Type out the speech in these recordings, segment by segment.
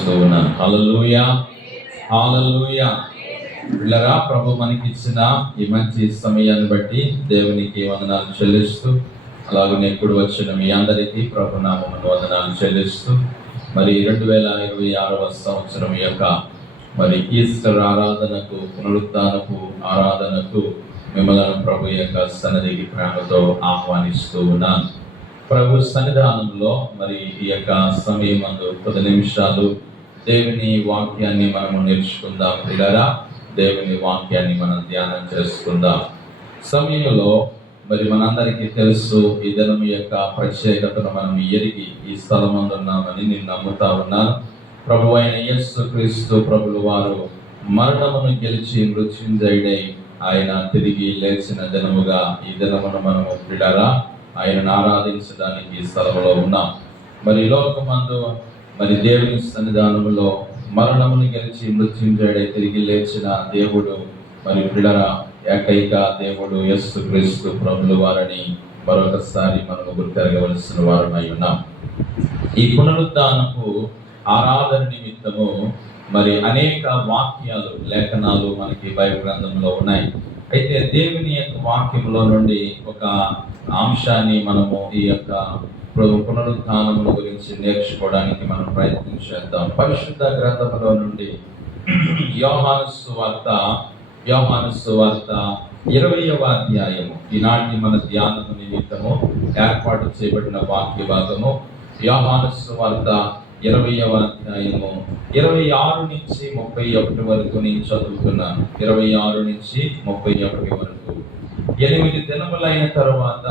హల్లెలూయా, హల్లెలూయా. పిల్లరా, ప్రభు మనకి ఇచ్చిన ఈ మంచి సమయాన్ని బట్టి దేవునికి వందనాలు చెల్లిస్తూ, అలాగనే ఇప్పుడు వచ్చిన మీ అందరికీ ప్రభు నామమున వందనాలు చెల్లిస్తూ, మరి 2026వ సంవత్సరం యొక్క మరి ఈస్టర్ ఆరాధనకు, పునరుత్థానపు ఆరాధనకు మిమ్మల్ని ప్రభు యొక్క సన్నిధికి ప్రేమతో ఆహ్వానిస్తూ ఉన్నాను. ప్రభు సన్నిధానంలో మరి ఈ యొక్క సమయం 10 నిమిషాలు దేవుని వాక్యాన్ని మనము నేర్చుకుందాం. పిల్లరా, దేవుని వాక్యాన్ని మనం ధ్యానం చేసుకుందాం. సమయంలో మరి మనందరికీ తెలుసు, ఈ దినం యొక్క ప్రత్యేకతను మనం ఎరిగి ఈ స్థలమందు ఉన్నామని నేను నమ్ముతా ఉన్నాను. ప్రభు అయిన యేసు క్రీస్తు ప్రభులు వారు మరణమును గెలిచి మృత్యుంజయుడై ఆయన తిరిగి లేచిన దినముగా ఈ దినమును మనము పిల్లరా ఆయనను ఆరాధించడానికి ఈ స్థలంలో ఉన్నాం. మరి లోకమందు మరి దేవుని సన్నిధానంలో మరణమును గెలిచి మృత్యుంజయుడై తిరిగి లేచిన దేవుడు మరి పిల్లరా ఏకైక దేవుడు యేసు క్రీస్తు ప్రభులు వారని మరొకసారి మనము గుర్తెరగవలసిన వారమై ఉన్నాం. ఈ పునరుద్ధానపు ఆరాధన నిమిత్తము మరి అనేక వాక్యాలు, లేఖనాలు మనకి బైబిల్ గ్రంథంలో ఉన్నాయి. అయితే దేవుని యొక్క వాక్యంలో నుండి ఒక అంశాన్ని మనము ఈ యొక్క పునరుద్ధానముల గురించి నేర్చుకోవడానికి మనం ప్రయత్నం చేద్దాం. పరిశుద్ధ గ్రంథములో నుండి యోహాను సువార్త 20వ అధ్యాయము, ఈనాటి మన ధ్యానము నిమిత్తము ఏర్పాటు చేయబడిన వాక్య భాగము. యోహాను సువార్త 20వ అధ్యాయము 26 నుంచి 31 వరకు నేను చదువుతున్నాను. 26 నుంచి 31 వరకు. 8 దినములైన తరువాత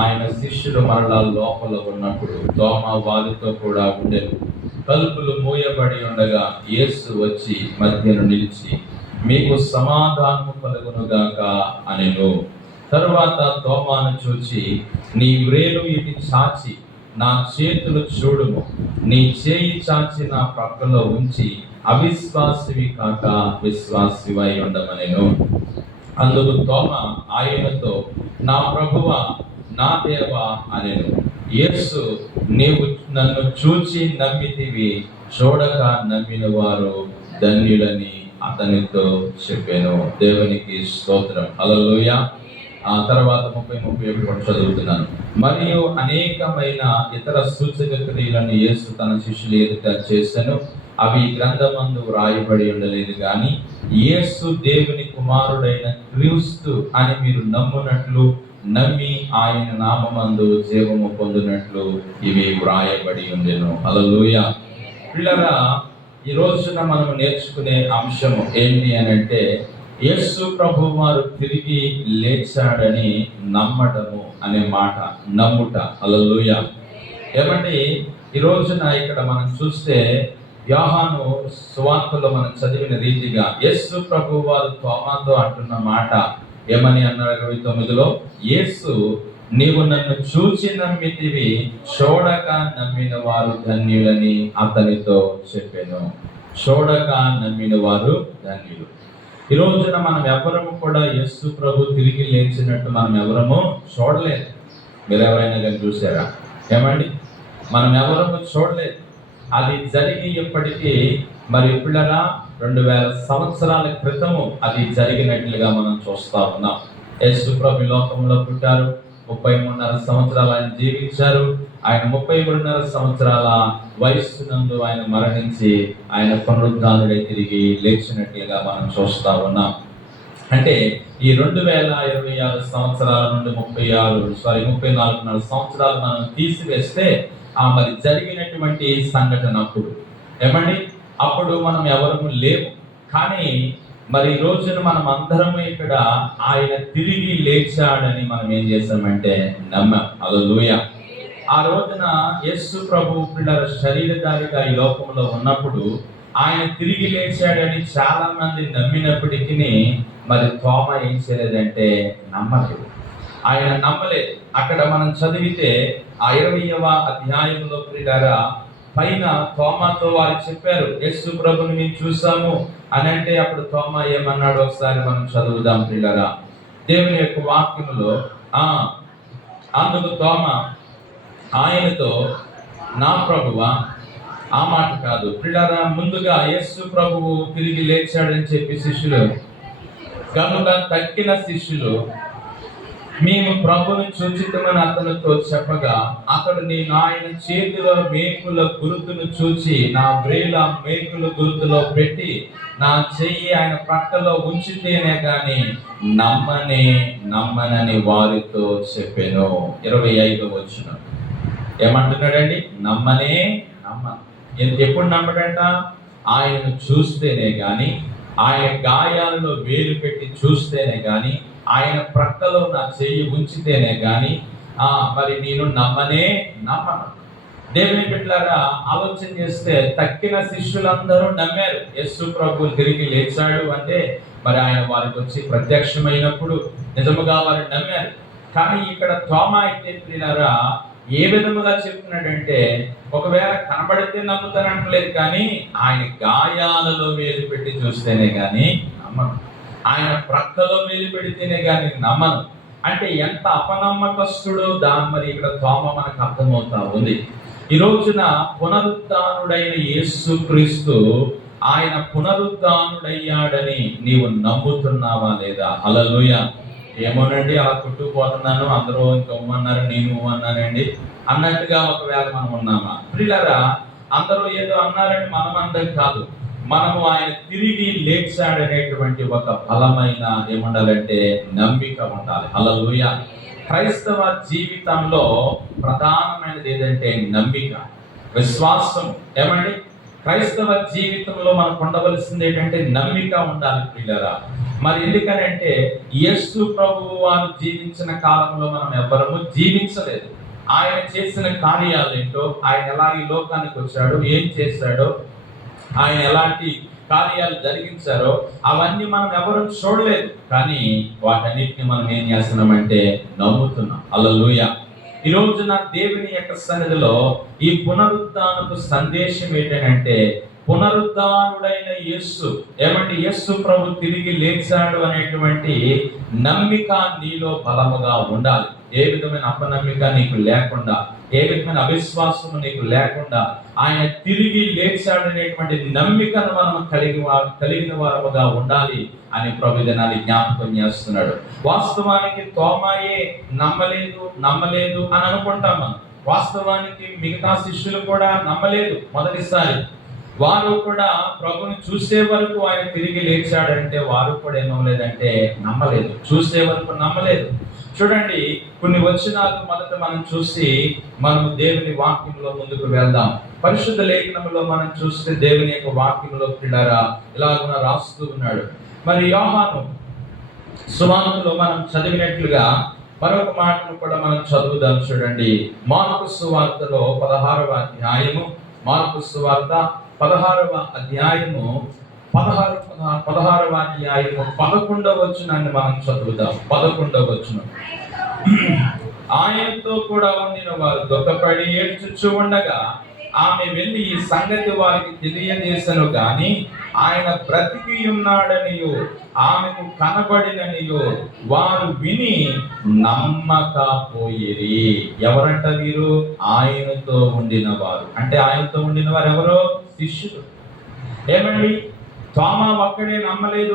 ఆయన శిష్యులు మరలా లోపల ఉన్నప్పుడు దోమ వారితో కూడా ఉండెను. తలుపులు మూయబడి ఉండగా యేసు వచ్చి మధ్యను నిలిచి, మీకు సమాధానము కలుగునుగాక అనెను. తరువాత దోమను చూచి, నీ వ్రేలు ఇటు చాచి నా చేతులు చూడుము, నీ చేయి చాచి నా ప్రక్కలో ఉంచి అవిశ్వాసివి కాక విశ్వాసివై ఉండమనెను. అందుకు తోమ ఆయనతో, నా ప్రభువా, నా దేవా అనెను. యేసు, నీవు నన్ను చూచి నమ్మితివి, చూడక నమ్మిన వారు ధన్యులని అతనితో చెప్పాను. దేవునికి స్తోత్రం. హల్లెలూయా. ఆ తర్వాత 30-31 చదువుతున్నాను. మరియు అనేకమైన ఇతర సూచక క్రియలను యేసు తన శిష్యుల ఎదుట చేసెను. అవి గ్రంథమందు వ్రాయబడి ఉండలేదు కానీ యేసు దేవుని కుమారుడైన క్రీస్తు అని మీరు నమ్మునట్లు, నమ్మి ఆయన నామమందు జీవము పొందినట్లు ఇవి వ్రాయబడి ఉండెను. హల్లెలూయా. పిల్లరా, ఈ రోజున మనం నేర్చుకునే అంశము ఏంటి అని అంటే, యేసు ప్రభు వారు తిరిగి లేచాడని నమ్మడము అనే మాట, నమ్ముట. హల్లెలూయా. ఏమంటే ఈ రోజున ఇక్కడ మనం చూస్తే యోహాను సువార్తలో మనం చదివిన రీతిగా యేసు ప్రభు వారు తోమాతో అంటున్న మాట ఏమని అన్నారు? 29లో, యేసు, నీవు నన్ను చూచి నమ్మితివి, చూడక నమ్మిన వారు ధన్యులని అతనితో చెప్పాను. చూడక నమ్మిన వారు ధన్యులు. ఈ రోజున మనం ఎవరము కూడా యేసు ప్రభు తిరిగి లేచినట్టు మనం ఎవరము చూడలేదు. మీరు ఎవరైనా కానీ చూసారా? ఏమండి, మనం ఎవరము చూడలేదు. అది జరిగి ఎప్పటికీ మరి పిల్లరా 2000 సంవత్సరాల క్రితము అది జరిగినట్లుగా మనం చూస్తా ఉన్నాం. యేసు ప్రభు లోకంలో పుట్టారు, 33.5 సంవత్సరాలు ఆయన జీవించారు. ఆయన 33.5 సంవత్సరాల వయస్సు నందు ఆయన మరణించి ఆయన పునరుద్ధానుడై తిరిగి లేచినట్లుగా మనం చూస్తా ఉన్నాం. అంటే ఈ 2026 సంవత్సరాల నుండి 34.5 సంవత్సరాలు మనం తీసివేస్తే మరి జరిగినటువంటి సంఘటన అప్పుడు ఏమండి, అప్పుడు మనం ఎవరము లేవు. కానీ మరి ఈ రోజున మనం అందరం ఇక్కడ ఆయన తిరిగి లేచాడని మనం ఏం చేసామంటే నమ్మాం. హల్లెలూయా. ఆ రోజున యేసు ప్రభు పిల్లల శరీరధారిగా ఈ లోకంలో ఉన్నప్పుడు ఆయన తిరిగి లేచాడని చాలా మంది నమ్మినప్పటికీ మరి తోమ ఏం చేయలేదంటే నమ్మలేదు. ఆయన నమ్మలేదు. అక్కడ మనం చదివితే ఆ 20వ అధ్యాయంలో పిల్లరా పైన తోమాతో వారు చెప్పారు, యేసు ప్రభుని మేము చూసాము అని అంటే అప్పుడు తోమ ఏమన్నాడు ఒకసారి మనం చదువుదాం పిల్లరా. దేవుని యొక్క వాక్యములో అందుకు తోమ ఆయనతో, నా ప్రభువా, ఆ మాట కాదు ప్రియులారా. ముందుగా యేసు ప్రభువు తిరిగి లేచాడని చెప్పి శిష్యులు, కనుక తక్కిన శిష్యులు మేము ప్రభుని చూచితమని అతనితో చెప్పగా, అతడు నేను ఆయన చేతిలో మేకుల గుర్తును చూచి నా వ్రేల మేకుల గుర్తులో పెట్టి నా చెయ్యి ఆయన పక్కలో ఉంచితేనే గాని నమ్మనని వారితో చెప్పాను. 25వ వచనం ఏమంటున్నాడండి? నమ్మను. ఎప్పుడు నమ్మడంట? ఆయనను చూస్తేనే గాని, ఆయన గాయాలలో వేలు పెట్టి చూస్తేనే గాని, ఆయన ప్రక్కలో నా చెయ్యి ఉంచితేనే గాని మరి నేను నమ్మను. దేవుని బిడ్డలారా, ఆలోచన చేస్తే తక్కిన శిష్యులందరూ నమ్మారు. యేసు ప్రభు తిరిగి లేచాడు అంటే మరి ఆయన వారికి వచ్చి ప్రత్యక్షమైనప్పుడు నిజముగా వారు నమ్మారు. కానీ ఇక్కడ తోమా అయితే ప్రియులారా ఏ విధముగా చెప్తున్నాడంటే, ఒకవేళ కనబడితే నమ్ముతానంటలేదు, కానీ ఆయన గాయాలలో వేలు పెట్టి చూస్తేనే గాని నమ్మను, ఆయన ప్రక్కలో వేలు పెడితేనే గాని నమ్మను. అంటే ఎంత అపనమ్మకస్తుడో దాని మరి ఇక్కడ తోమ మనకు అర్థమవుతా ఉంది. ఈ రోజున పునరుద్ధానుడైన యేసు క్రీస్తు ఆయన పునరుద్ధానుడయ్యాడని నీవు నమ్ముతున్నావా లేదా? హల్లెలూయా. ఏమోనండి అలా కొట్టుకుపోతున్నాను, అందరూ ఇంకమ్మన్నారు, నేను అన్నానండి అన్నట్టుగా ఒకవేళ మనం ఉన్నామా? ప్రియులారా, అందరూ ఏదో అన్నారని మనం అందం కాదు, మనము ఆయన తిరిగి లేచాడనేటువంటి ఒక బలమైన ఏముండాలంటే నమ్మిక ఉండాలి. హల్లెలూయా. క్రైస్తవ జీవితంలో ప్రధానమైనది ఏదంటే నమ్మిక, విశ్వాసం. ఏమండి? క్రైస్తవ జీవితంలో మనకు ఉండవలసింది ఏంటంటే నమ్మిక ఉండాలి ప్రియులారా. మరి ఎందుకనంటే యేసు ప్రభువు వారు జీవించిన కాలంలో మనం ఎవ్వరము జీవించలేదు. ఆయన చేసిన కార్యాలు ఏంటో, ఆయన ఎలా ఈ లోకానికి వచ్చాడో, ఏం చేశాడో, ఆయన ఎలాంటి కార్యాలు జరిగించారో అవన్నీ మనం ఎవరు చూడలేదు. కానీ వాటన్నిటిని మనం ఏం చేస్తున్నామంటే నమ్ముతున్నాం. హల్లెలూయా. ఈ రోజున దేవుని యొక్క సన్నిధిలో ఈ పునరుద్ధానపు సందేశం ఏంటంటే, పునరుద్ధానుడైన యేసు ఏమంటే యేసు ప్రభు తిరిగి లేచాడు అనేటువంటి నమ్మిక నీలో బలముగా ఉండాలి. ఏ విధమైన అపనమ్మిక నీకు లేకుండా, ఏ విధమైన అవిశ్వాసము నీకు లేకుండా, ఆయన తిరిగి లేచాడు అనేటువంటి నమ్మికను మనం కలిగిన వారముగా ఉండాలి అని ప్రభు దినాన్ని జ్ఞాపకం చేస్తున్నాడు. వాస్తవానికి తోమాయే నమ్మలేదు అని అనుకుంటాం మనం. వాస్తవానికి మిగతా శిష్యులు కూడా నమ్మలేదు. మొదటిసారి వారు కూడా ప్రభుని చూసే వరకు ఆయన తిరిగి లేచాడంటే వారు కూడా ఏమవ్వలేదంటే నమ్మలేదు. చూసే వరకు నమ్మలేదు. చూడండి, కొన్ని వచనాలు మొదట మనం చూసి మనము దేవుని వాక్యంలో ముందుకు వెళ్దాం. పరిశుద్ధ లేఖనంలో మనం చూస్తే దేవుని యొక్క వాక్యంలో పిల్లరా ఇలాగున రాస్తూ ఉన్నాడు. మరి యోహాను సువార్తలో మనం చదివినట్లుగా మరొక మాటను కూడా మనం చదువుదాం. చూడండి, మార్కు సువార్తలో 16వ అధ్యాయము, మార్కు సువార్త 16వ అధ్యాయము 11వ వచనాన్ని మనం చదువుదాం. 11వ వచనం. ఆయనతో కూడా ఉండిన వారు దుఃఖపడి ఏడ్చుచూ ఉండగా ఆమె వెళ్ళి ఈ సంగతి వారికి తెలియజేసను గాని ఆయన బ్రతికి ఉన్నాడనియో ఆమెకు కనబడిననియో వారు విని నమ్మకపోయిరి. ఎవరంట వీరు? ఆయనతో ఉండిన వారు. అంటే ఆయనతో ఉండిన వారు ఎవరో? శిష్యులు. ఏమండి, తోమా ఒక్కడే నమ్మలేదు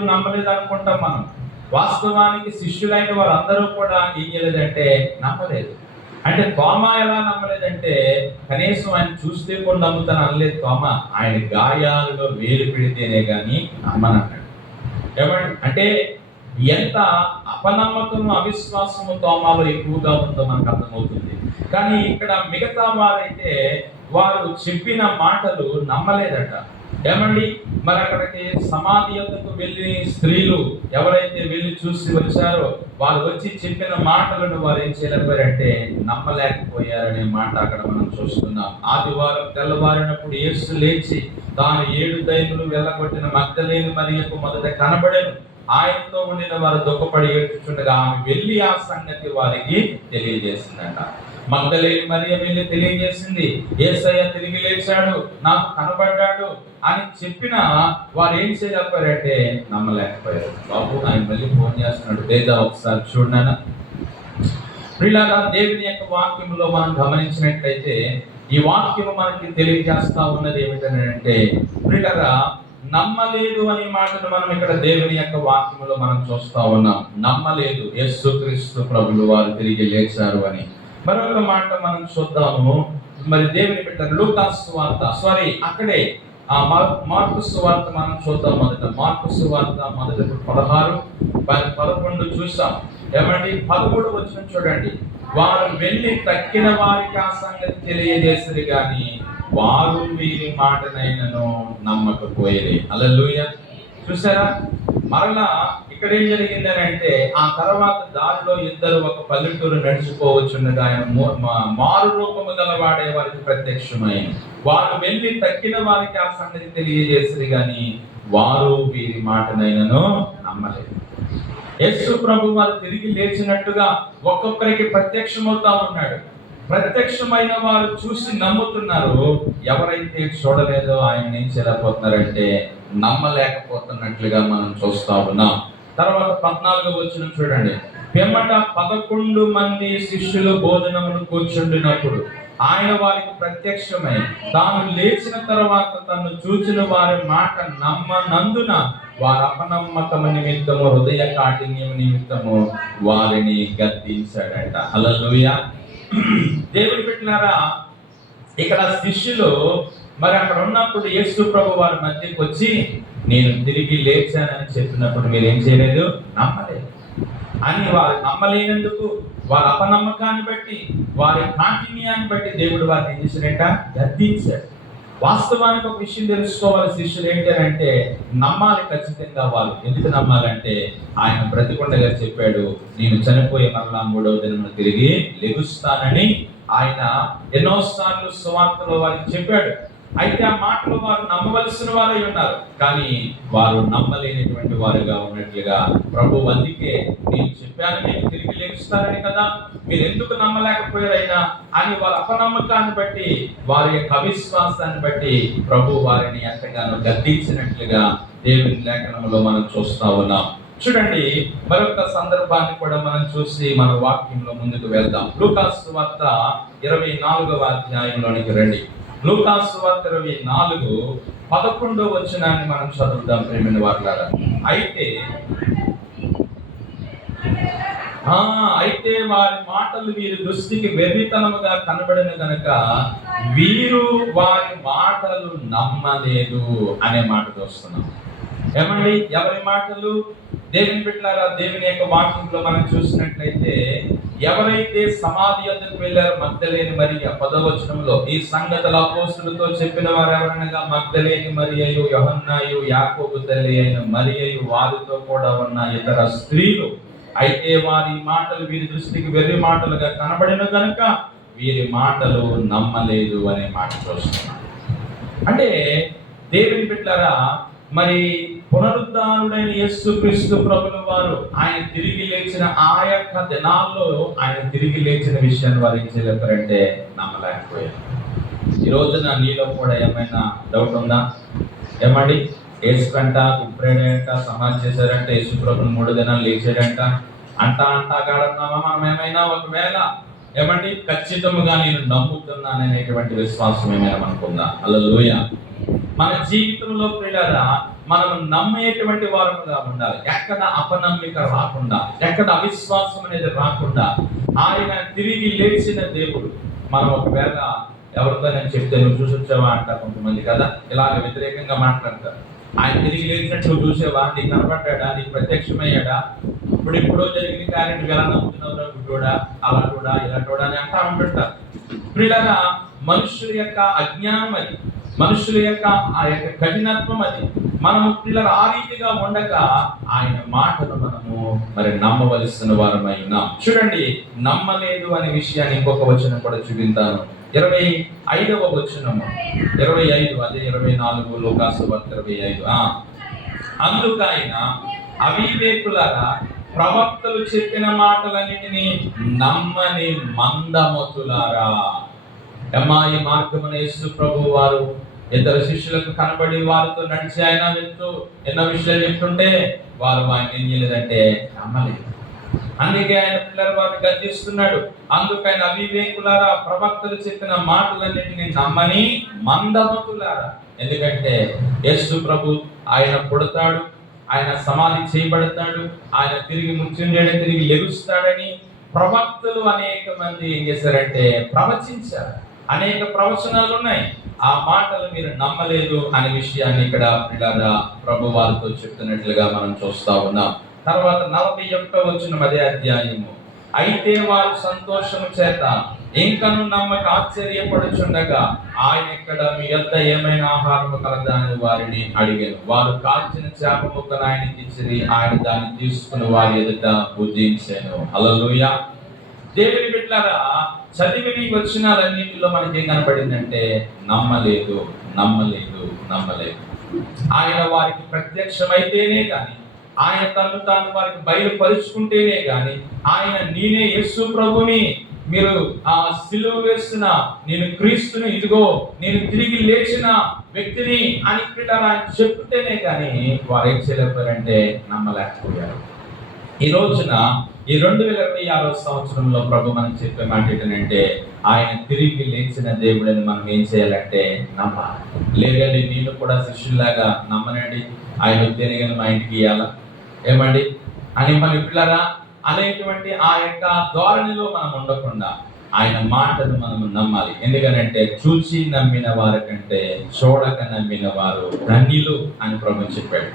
అనుకుంటాం మనం. వాస్తవానికి శిష్యులైన వారు అందరూ కూడా ఏం చేయలేదంటే నమ్మలేదు. అంటే తోమా ఎలా నమ్మలేదంటే కనీసం ఆయన చూస్తే కూడా నమ్ముతాను అనలేదు తోమా. ఆయన గాయాలలో వేలు పెడితేనే గాని నమ్మనన్నాడు. ఏమండి, అంటే ఎంత అపనమ్మకము అవిశ్వాసము తోమాలో ఎక్కువగా ఉందో మనకు అర్థమవుతుంది. కానీ ఇక్కడ మిగతా వారైతే వారు చెప్పిన మాటలు నమ్మలేదట. ఏమండి, మరి అక్కడికి సమాధి యొద్దకు వెళ్ళి స్త్రీలు ఎవరైతే వెళ్ళి చూసి వచ్చారో వారు వచ్చి చెప్పిన మాటలను వారు ఏం చేయలేకపోయారంటే నమ్మలేకపోయారనే మాట అక్కడ మనం చూస్తున్నాం. ఆదివారం తెల్లవారినప్పుడు యేసు లేచి తాను 7 దయ్యములు వెళ్ళగొట్టిన మగ్దలేని మరియకు మొదట కనబడెను. ఆయనతో ఉండిన వారు దుఃఖపడి ఏడ్చుచుండగా ఆమె వెళ్ళి ఆ సంగతి వారికి తెలియజేసిందట. మగ్దలేని మరియ వెళ్ళి తెలియజేసింది, యేసయ్య తిరిగి లేచాడు, నాకు కనబడ్డాడు అని చెప్పిన వారు ఏం చేయలేకపోయారంటే నమ్మలేకపోయారు. బాబు ఆయన మళ్ళీ ఫోన్ చేస్తున్నాడు, లేదా ఒకసారి చూడనా. ప్రియులారా, దేవుని యొక్క వాక్యంలో మనం గమనించినట్లయితే ఈ వాక్యం మనకి తెలియజేస్తా ఉన్నది ఏమిటంటే ప్రియులారా, నమ్మలేదు అనే మాటను మనం ఇక్కడ దేవుని యొక్క వాక్యంలో మనం చూస్తా ఉన్నాం. నమ్మలేదు యేసుక్రీస్తు ప్రభులు వారు తిరిగి లేచారు అని. మరొక మాట మనం చూద్దాము. మరి దేవుని బిడ్డ లూకాసు సువార్త, అక్కడే మార్కు సువార్త మనం చూద్దాం. మార్కు సువార్త మొదటి 16-11 చూసాం. ఏమండి 13 వచనం చూడండి. వారు వెళ్ళి తక్కిన వారికి ఆ సంగతి తెలియజేసరు గాని వారు వీరి మాటనైనను నమ్మకపోయేది. హల్లెలూయా. చూసారా, మరలా ఇక్కడ ఏం జరిగిందని అంటే, ఆ తర్వాత దారిలో ఇద్దరు ఒక పల్లెటూరు నడిచిపోవచ్చుండగా ఆయన మారు రూపము గల వాడే వారికి ప్రత్యక్షమై వారు వెళ్ళి తక్కిన వారికి ఆ సంగతి తెలియజేసరు గాని వారు వీరి మాటనైనను నమ్మలేదు. యేసు ప్రభు వారు తిరిగి లేచినట్టుగా ఒక్కొక్కరికి ప్రత్యక్షమవుతా ఉన్నాడు. ప్రత్యక్షమైన వారు చూసి నమ్ముతున్నారు. ఎవరైతే చూడలేదో ఆయన ఏం చేయలేకపోతున్నారంటే నమ్మలేకపోతున్నట్లుగా మనం చూస్తా ఉన్నాం. తర్వాత 14వ వచనం చూడండి. పిమ్మట 11 మంది శిష్యులు భోజనమును కూర్చుండినప్పుడు ఆయన వారికి ప్రత్యక్షమై తాను లేచిన తర్వాత తను చూచిన వారి మాట నమ్మనందున వారి అపనమ్మకము నిమిత్తము హృదయ కాఠిన్యం నిమిత్తము వారిని గద్దించాడట. హల్లెలూయా. దేవుని బిడ్డలారా, ఇక్కడ శిష్యులు మరి అక్కడ ఉన్నప్పుడు యేసు ప్రభు వారి మధ్యకి వచ్చి నేను తిరిగి లేచానని చెప్పినప్పుడు మీరు ఏం చేయలేదు, నమ్మలేదు అని. వారు నమ్మలేనందుకు, వారి అపనమ్మకాన్ని బట్టి, వారి కాఠిన్యాన్ని బట్టి దేవుడు వారిని ఏం చేశాడంట, గద్దించాడు. వాస్తవానికి ఒక విషయం తెలుసుకోవాలి, శిష్యులు ఏంటంటే నమ్మాలి ఖచ్చితంగా. వాళ్ళు ఎందుకు నమ్మాలంటే ఆయన బ్రతికుండగా చెప్పాడు, నేను చనిపోయే మరలా 3వ దినమున తిరిగి లెగుస్తానని ఆయన ఎన్నోసార్లు సువార్తలో వారికి చెప్పాడు. అయితే ఆ మాటలు వారు నమ్మవలసిన వారై ఉన్నారు, కానీ వారు నమ్మలేనటువంటి వారుగా ఉన్నట్లుగా ప్రభు అందుకే నేను చెప్పాను నేను తిరిగి లెగుస్తానని కదా, మీరు ఎందుకు నమ్మలేకపోయారైనా అని వారి అపనమ్మకాన్ని బట్టి, వారి యొక్క అవిశ్వాసాన్ని బట్టి ప్రభు వారిని ఎంతగానో గద్దించినట్లుగా దేవుని లేఖనంలో మనం చూస్తా ఉన్నాం. చూడండి, మరొక సందర్భాన్ని కూడా మనం చూసి మన వాక్యంలో ముందుకు వెళ్దాం. లూకాసు సువార్త 24వ అధ్యాయంలోనికి రండి. లూకాసు సువార్త 24:11 వచనాన్ని మనం చదువుదాం ప్రియమైన వారులారా. అయితే వారి మాటలు వీరి దృష్టికి వెర్రితనముగా కనబడిన గనక వీరు వారి మాటలు నమ్మలేదు అనే మాట చూస్తున్నాం. ఏమండి, ఎవరి మాటలు? దేవుని బిడ్డలారా, దేవుని యొక్క వాక్యంలో మనం చూసినట్లయితే ఎవరైతే సమాధి యొద్దకు వెళ్ళారు మగ్దలేని మరియ 10వ వచనంలో ఈ సంగతులు అపోస్తలుతో చెప్పిన వారు ఎవరనగా మగ్దలేని మరియయు, యోహన్నాయు, యాకోబు తల్లి అయిన మరియయు, వారితో కూడా ఉన్న ఇతర స్త్రీలు. అయితే వారి మాటలు వీరి దృష్టికి వెర్రి మాటలుగా కనబడిన కనుక వీరి మాటలు నమ్మలేదు అనే మాట చూస్తున్నాం. అంటే దేవుని బిడ్డలారా, మరి పునరుద్ధానుడైన యేసుక్రీస్తు ప్రభుల వారు ఆయన తిరిగి లేచిన ఆ యొక్క దినాల్లో ఆయన తిరిగి లేచిన విషయాన్ని వారు ఏం చేయలేపారంటే నమ్మలేకపోయారు. ఈ రోజున నీలో కూడా ఏమైనా డౌట్ ఉందా? ఏమండి, యేసుకంట ఇప్పుడేంట సమాధి చేశారంటే యేసు ప్రభుని 3 దినాలు లేచాడంట అంటా కాడన్నామా మనం? ఏమైనా ఒకవేళ ఏమండి ఖచ్చితంగా నేను నమ్ముతున్నాననేటువంటి విశ్వాసం ఏమైనా మనకుందా? హల్లెలూయా. మన జీవితంలో ప్రియులారా, మనం నమ్మేటువంటి వారముగా ఉండాలి. ఎక్కడ అపనమ్మిక రాకుండా, ఎక్కడ అవిశ్వాసం అనేది రాకుండా, ఆయన తిరిగి లేచిన దేవుడు. మనం ఒకవేళ ఎవరితో నేను చెప్తే నువ్వు చూసి వచ్చావా అంటారు కొంతమంది కదా, ఇలాగ వ్యతిరేకంగా మాట్లాడతారు. ఆయన తిరిగి లేచినట్టు నువ్వు చూసావా, నీకు కనపడ్డా, నీకు ప్రత్యక్షమయ్యాడా, ఇప్పుడు జరిగిన కార్యం ఎలా నమ్ముతున్నావు, గుడ్డోడా, అలా కూడా ఇలా కూడా అని అంటా ఉంటుంటారు. ప్రియులారా, మనుషుల యొక్క అజ్ఞానం అది, మనుషుల యొక్క ఆ యొక్క కఠినత్వం అది. మనము పిల్లలు ఆ రీతిగా ఉండక ఆయన మాటను మనము మరి నమ్మవలసిన వారమై ఉన్నాం. చూడండి, నమ్మలేదు అనే విషయాన్ని ఇంకొక వచనం కూడా చూపించాను. 25వ వచనము, 25 అదే 24 లూకాసు 25. అందుకైన అవివేకులారా, ప్రవక్తలు చెప్పిన మాటలన్నిటినీ నమ్మని మందమతులారా. ఎమ్మాయి మార్గమున యేసు ప్రభు వారు ఇద్దరు శిష్యులకు కనబడి వారితో నడిచి ఆయన వెళ్తూ ఎన్నో విషయాలు చెప్తుంటే వారు ఆయన ఏం చేయలేదంటే నమ్మలేదు. అందుకే ఆయన పిల్లల వారిని గద్దిస్తున్నాడు. అందుకని అవివేకులారా, ప్రవక్తలు చెప్పిన మాటలన్నిటిని నమ్మని మందమతులారా. ఎందుకంటే యేసు ప్రభు ఆయన పుడతాడు, ఆయన సమాధి చేయబడతాడు, ఆయన తిరిగి మృత్యుంజయుడు తిరిగి లెగుస్తాడని ప్రవక్తలు అనేక మంది ఏం చేశారంటే ప్రవచించారు. అనేక ప్రవచనాలు ఉన్నాయి. ఆ మాటలు మీరు నమ్మలేదు అనే విషయాన్ని ఇక్కడ పిల్లల ప్రభు వారితో చెప్తున్నట్లుగా మనం చూస్తా ఉన్నాం. తర్వాత 41వ వచనం అదే అధ్యాయము. అయితే వారు సంతోషము చేత ఇంకను నమ్మక ఆశ్చర్యపడుచుండగా ఆయన ఇక్కడ మీ యొద్ద ఏమైనా ఆహారము కలదా అని వారిని అడిగాను. వారు కాల్చిన చేప ముక్కను ఆయనకి ఇచ్చిరి. ఆయన దాన్ని తీసుకుని వారి ఎదుట భుజించాను. హల్లెలూయా. దేవుని బిడ్డలారా, చదివిన ఈ వచనాలన్నింటిలో మనకి ఏం కనబడిందంటే నమ్మలేదు. ఆయన వారికి ప్రత్యక్షమైతేనే గాని, ఆయన తను తాను వారికి బయలుపరుచుకుంటేనే గాని, ఆయన నేనే యేసు ప్రభుని, మీరు ఆ సిలువ వేసిన నేను క్రీస్తుని, ఇదిగో నేను తిరిగి లేచిన వ్యక్తిని అని పిల్లలు ఆయన చెప్తేనే కానీ వారు ఏం చేయలేకపోయారంటే నమ్మలేకపోయారు. ఈ రోజున ఈ 2026వ సంవత్సరంలో ప్రభు మనం చెప్పే మాట ఏంటంటే ఆయన తిరిగి లేచిన దేవుడని మనం ఏం చేయాలంటే నమ్మాలి. లేదండి నేను కూడా శిష్యుల్లాగా నమ్మనండి, ఆయన వస్తేనే కానీ మా ఇంటికి ఇవ్వాలా ఏమండి అని మన పిల్లరా అనేటువంటి ఆ యొక్క ధోరణిలో మనం ఉండకుండా ఆయన మాటను మనం నమ్మాలి. ఎందుకనంటే చూచి నమ్మిన వారి కంటే చూడక నమ్మిన వారు ధన్యులు అని ప్రభు చెప్పాడు.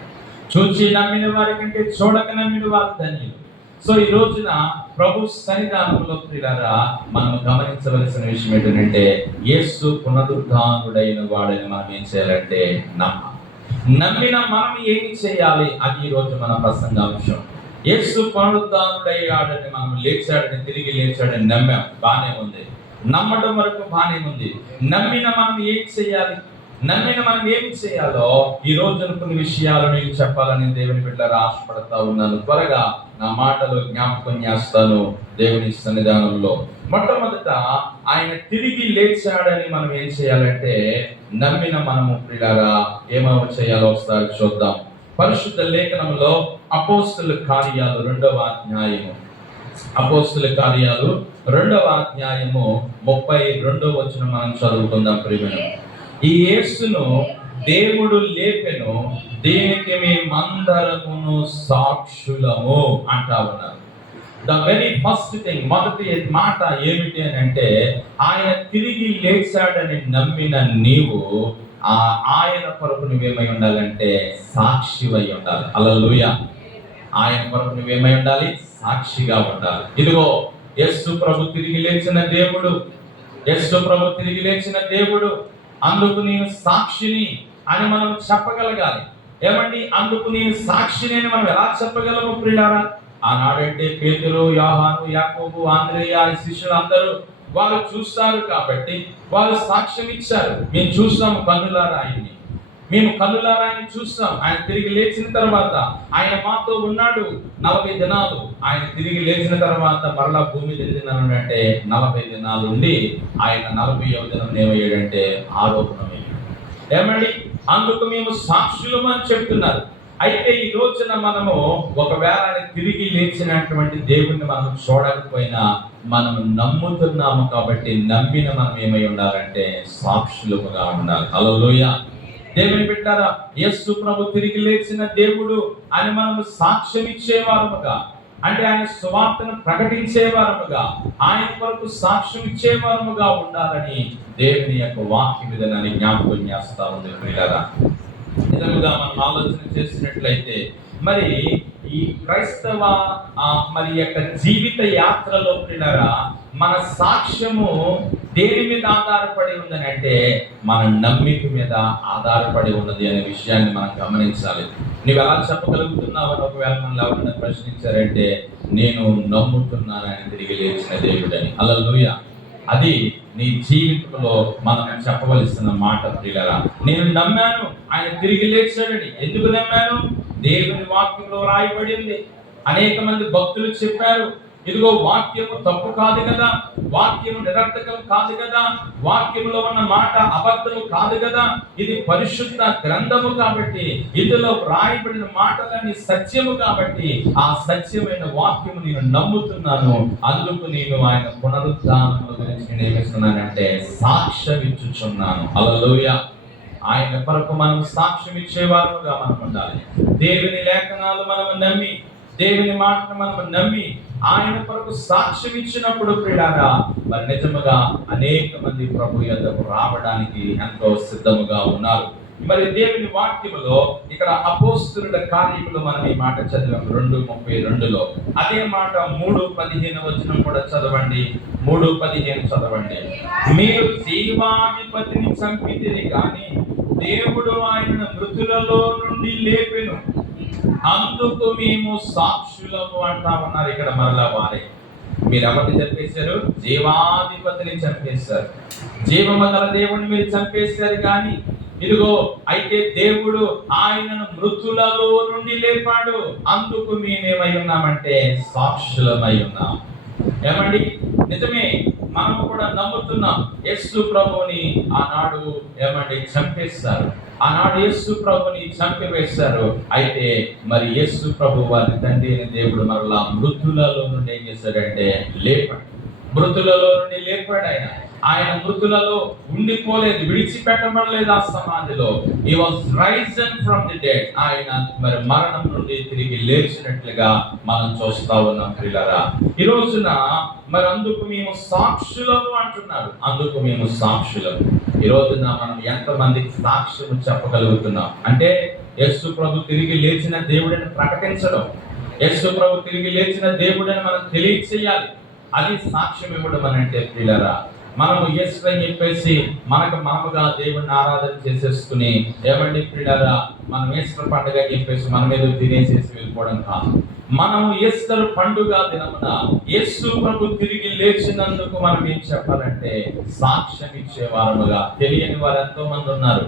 చూచి నమ్మిన వారి కంటే చూడక నమ్మిన వారు ధన్యులు. సో ఈ రోజున ప్రభు సన్నిధానంలో ప్రియులారా మనం గమనించవలసిన విషయం ఏంటంటే యేసు పునరుద్ధానుడైన వాడని మనం ఏం చేయాలంటే నమ్మిన మనం ఏమి చేయాలి, అది ఈ రోజు మన ప్రసంగాంశం. యేసు పునరుద్ధానుడయ్యాడని మనం లేచాడని తిరిగి లేచాడని నమ్మాం, బానే ఉంది. నమ్మడం వరకు బానే ఉంది. నమ్మిన మనం ఏం చేయాలి, నమ్మిన మనం ఏమి చేయాలో ఈ రోజు కొన్ని విషయాలు నేను చెప్పాలని దేవుని బిడ్డలారా ఆశపడతా ఉన్నాను. త్వరగా నా మాటలు జ్ఞాపకం చేస్తాను దేవుని సన్నిధానంలో. మొట్టమొదట ఆయన తిరిగి లేచాడని మనం ఏం చేయాలంటే నమ్మిన మనము పిల్లలారా ఏమేమి చేయాలో ఒకసారి చూద్దాం. పరిశుద్ధ లేఖనంలో అపోస్తలుల కార్యాలు 2వ అధ్యాయము, అపోస్తలుల కార్యాలు 2వ అధ్యాయము 32వ వచనం మనం చదువుకుందాం. ప్రియమైన ఈ యేసును దేవుడు లేపెను, దీనికి మేమందరమును సాక్షులము అంటా ఉన్నారు. ద వెరీ ఫస్ట్ థింగ్, మొదటి మాట ఏమిటి అని అంటే ఆయన తిరిగి లేచాడని నమ్మిన నీవు ఆయన కొరకు నువ్వేమై ఉండాలంటే సాక్షివై ఉండాలి. హల్లెలూయా. ఆయన కొరకు నువ్వేమై ఉండాలి, సాక్షిగా ఉండాలి. ఇదిగో యేసు ప్రభు తిరిగి లేచిన దేవుడు, యేసు ప్రభు తిరిగి లేచిన దేవుడు, అందుకు నేను సాక్షిని అని మనం చెప్పగలగాలి. ఏమండి, అందుకు నేను సాక్షిని అని మనం ఎలా చెప్పగలము ప్రియులారా? ఆనాడంటే పేతురు, యోహాను, యాకోబు, ఆంద్రేయ శిష్యులు అందరూ వారు చూస్తారు కాబట్టి వారు సాక్ష్యం ఇచ్చారు. మేము చూస్తాము కన్నులారా ఆయన్ని, మేము కన్నులారా ఆయన చూస్తాం. ఆయన తిరిగి లేచిన తర్వాత ఆయన మాతో ఉన్నాడు 40 దినాలు. ఆయన తిరిగి లేచిన తర్వాత మరలా భూమి తిరిగినానంటే 40 దినాలు ఉండి ఆయన 40వ దినం ఏమయ్యాడంటే ఆరోపణమయ్యాడు. ఏమండి, అందుకు మేము సాక్షులము అని చెప్తున్నారు. అయితే ఈ రోజున మనము ఒకవేళ ఆయన తిరిగి లేచినటువంటి దేవుణ్ణి మనం చూడకపోయినా మనం నమ్ముతున్నాము కాబట్టి నమ్మిన మనం ఏమై ఉండాలంటే సాక్షులముగా ఉండాలి. హల్లెలూయా. దేవుని బిడ్డలారా, యేసు ప్రభు తిరిగి లేచిన దేవుడు అని మనము సాక్ష్యం ఇచ్చేవారముగా, అంటే ఆయన సువార్తను ప్రకటించేవారముగా, ఆయన కొరకు సాక్ష్యం ఇచ్చేవారముగా ఉండాలని దేవుని యొక్క వాక్య విధానాన్ని జ్ఞాపకం చేస్తా ఉంది ప్రియులారా. నిజంగా మనం ఆలోచన చేసినట్లయితే మరి ఈ క్రైస్తవ మరి యొక్క జీవిత యాత్రలో ప్రియులారా మన సాక్ష్యము దేని మీద ఆధారపడి ఉందని అంటే మన నమ్మిక మీద ఆధారపడి ఉన్నది అనే విషయాన్ని మనం గమనించాలి. నువ్వు ఎలా చెప్పగలుగుతున్నావు అని ఒకవేళ మనల్ని ఎవరైనా ప్రశ్నించారంటే నేను నమ్ముతున్నాను ఆయన తిరిగి లేచిన దేవుడని. హల్లెలూయా. అది నీ జీవితంలో మనం చెప్పవలసిన మాట ప్రియులారా. నేను నమ్మాను ఆయన తిరిగి లేచాడని. ఎందుకు నమ్మాను? దేవుని వాక్యంలో రాయబడింది. అనేక మంది భక్తులు చెప్పారు. ఇదిగో వాక్యము తప్పు కాదు కదా, వాక్యము నిరర్థకం కాదు కదా, వాక్యములో ఉన్న మాట అబద్ధము కాదు కదా, ఇది పరిశుద్ధ గ్రంథము కాబట్టి, ఇందులో రాయబడిన మాటలన్నీ సత్యము కాబట్టి, ఆ సత్యమైన వాక్యము నేను నమ్ముతున్నాను, అందుకు నేను ఆయన పునరుద్ధానము గురించి నేనేమిస్తున్నానంటే సాక్ష్యం ఇచ్చుచున్నాను. హల్లెలూయా. ఆయన కొరకు మనం సాక్ష్యం ఇచ్చేవారుగా మనం ఉండాలి. దేవుని లేఖనాలు మనం నమ్మి, దేవుని మాటను మనం నమ్మి ఆయన కొరకు సాక్ష్యం ఇచ్చినప్పుడు ప్రియులారా, మరి నిజముగా అనేక మంది ప్రభు యొద్దకు రావడానికి ఎంతో సిద్ధముగా ఉన్నారు. మరి దేవుని వాక్యములో ఇక్కడ అపోస్తలుల కార్యములు మనం ఈ మాట చదివాం 2:32లో. అదే మాట 3:15 కూడా చదవండి. 3:15 చదవండి. మీరు జీవాధిపతిని చంపితిరి కానీ దేవుడు ఆయనను మృతులలో నుండి లేపెను, అందుకు మేము సాక్షులము అంటా ఉన్నారు. ఇక్కడ మరలా వారే మీరు ఎవరిని చంపేశారు? జీవాధిపతిని చంపేశారు. జీవము గల దేవుడిని మీరు చంపేశారు కానీ ఇదిగో అయితే దేవుడు ఆయనను మృతులలో నుండి లేపాడు, అందుకు మేమేమై ఉన్నామంటే సాక్షులమై ఉన్నాం. ఏమండి, నిజమే, మనము కూడా నమ్ముతున్నాం. యేసు ప్రభువుని ఆనాడు ఏమండి చంపేస్తారు, ఆనాడు యేసు ప్రభుని చంపివేశారు. అయితే మరి యేసు ప్రభు వారి తండ్రి అయిన దేవుడు మరలా మృతులలో నుండి ఏం చేశాడంటే లేపాడు. మృతులలో నుండి లేపాడు. ఆయన మృతులలో ఉండిపోలేదు, విడిచిపెట్టబడలేదు ఆ సమాధిలో. He was risen from the dead. ఆయన మరి మరణం నుండి తిరిగి లేచినట్లుగా మనం చూస్తా ఉన్నాం ప్రియులారా. ఈ రోజున మరి అందుకు మేము సాక్షులము అంటున్నారు. అందుకు మేము సాక్షులము. ఈ రోజున మనం ఎంతమందికి సాక్ష్యం చెప్పగలుగుతున్నాం అంటే యేసు ప్రభు తిరిగి లేచిన దేవుడిని ప్రకటించడం, యేసు ప్రభు తిరిగి లేచిన దేవుడిని మనం తెలియచేయాలి. అది సాక్ష్యం ఇవ్వడం అని అంటే ప్రియులారా. మనము యేసు అని చెప్పేసి మనముగా దేవుడిని ఆరాధన చేసేసుకుని ఏమండి ప్రియులారా, మనం ఈస్టర్ పండుగ చెప్పేసి మన మీద తినేసేసి వెళ్ళిపోవడం కాదు. మనము ఈస్టర్ పండుగ దినమున యేసు ప్రభు తిరిగి లేచినందుకు మనం ఏం చెప్పాలంటే సాక్ష్యం ఇచ్చే వారముగా. తెలియని వారు ఎంతో మంది ఉన్నారు,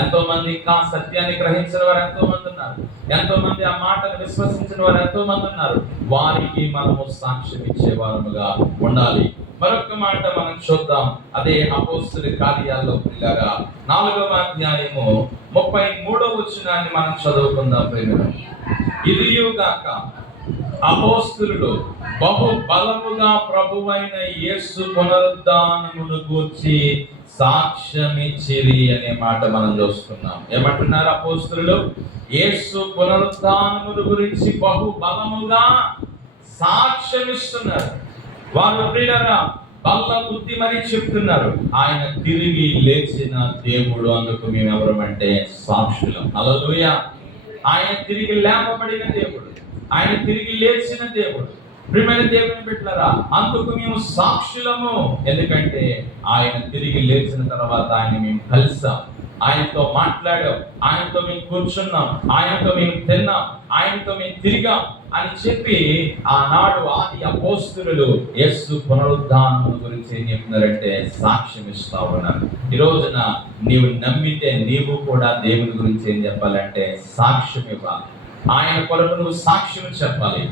ఎంతో మంది ఇంకా సత్యాన్ని గ్రహించిన వారు ఎంతో మంది ఉన్నారు, ఎంతో మంది ఆ మాటను విశ్వసించిన వారు ఎంతో మంది ఉన్నారు. వారికి మనము సాక్ష్యం ఇచ్చే వారముగా ఉండాలి. మరొక మాట మనం చూద్దాం. అదే అపోస్తలుల కార్యాల్లో ప్రియులారా 4వ అధ్యాయము 33వ వచనాన్ని మనం చదువుకుందాం ప్రియులారా. ఇదియుగాక అపోస్తలులు బహు బలముగా ప్రభువైన యేసు పునరుద్ధానమును గూర్చి సాక్ష్యమిచ్చిరి అనే మాట మనం చూస్తున్నాం. ఏమంటున్నారు అపోస్తలులు? యేసు పునరుద్ధానమును గురించి బహు బలముగా సాక్ష్యమిస్తున్నారు. వారు ప్రియులారా బల్ల బుద్ధి మరి చెప్తున్నారు, ఆయన తిరిగి లేచిన దేవుడు, అందుకు మేము ఎవరమంటే సాక్షులం. హల్లెలూయా. ఆయన తిరిగి లేపబడిన దేవుడు, ఆయన తిరిగి లేచిన దేవుడు. ప్రియమైన దేవుని బిడ్డలారా, అందుకు మేము సాక్షులము. ఎందుకంటే ఆయన తిరిగి లేచిన తర్వాత ఆయన మేము కలిసాం, ఆయనతో మాట్లాడాం, ఆయనతో మేము కూర్చున్నాం, ఆయనతో మేము తిన్నాం, ఆయనతో మేము తిరిగాం అని చెప్పి ఆనాడు ఆది అపోస్తలులు యేసు పునరుద్ధానం గురించి ఏం చెప్తున్నారంటే సాక్ష్యం ఇస్తా ఉన్నారు. ఈ రోజున నీవు నమ్మితే నీవు కూడా దేవుని గురించి ఏం చెప్పాలంటే సాక్ష్యం ఇవ్వాలి. ఆయన కొరకు నువ్వు సాక్ష్యం చెప్పాలి.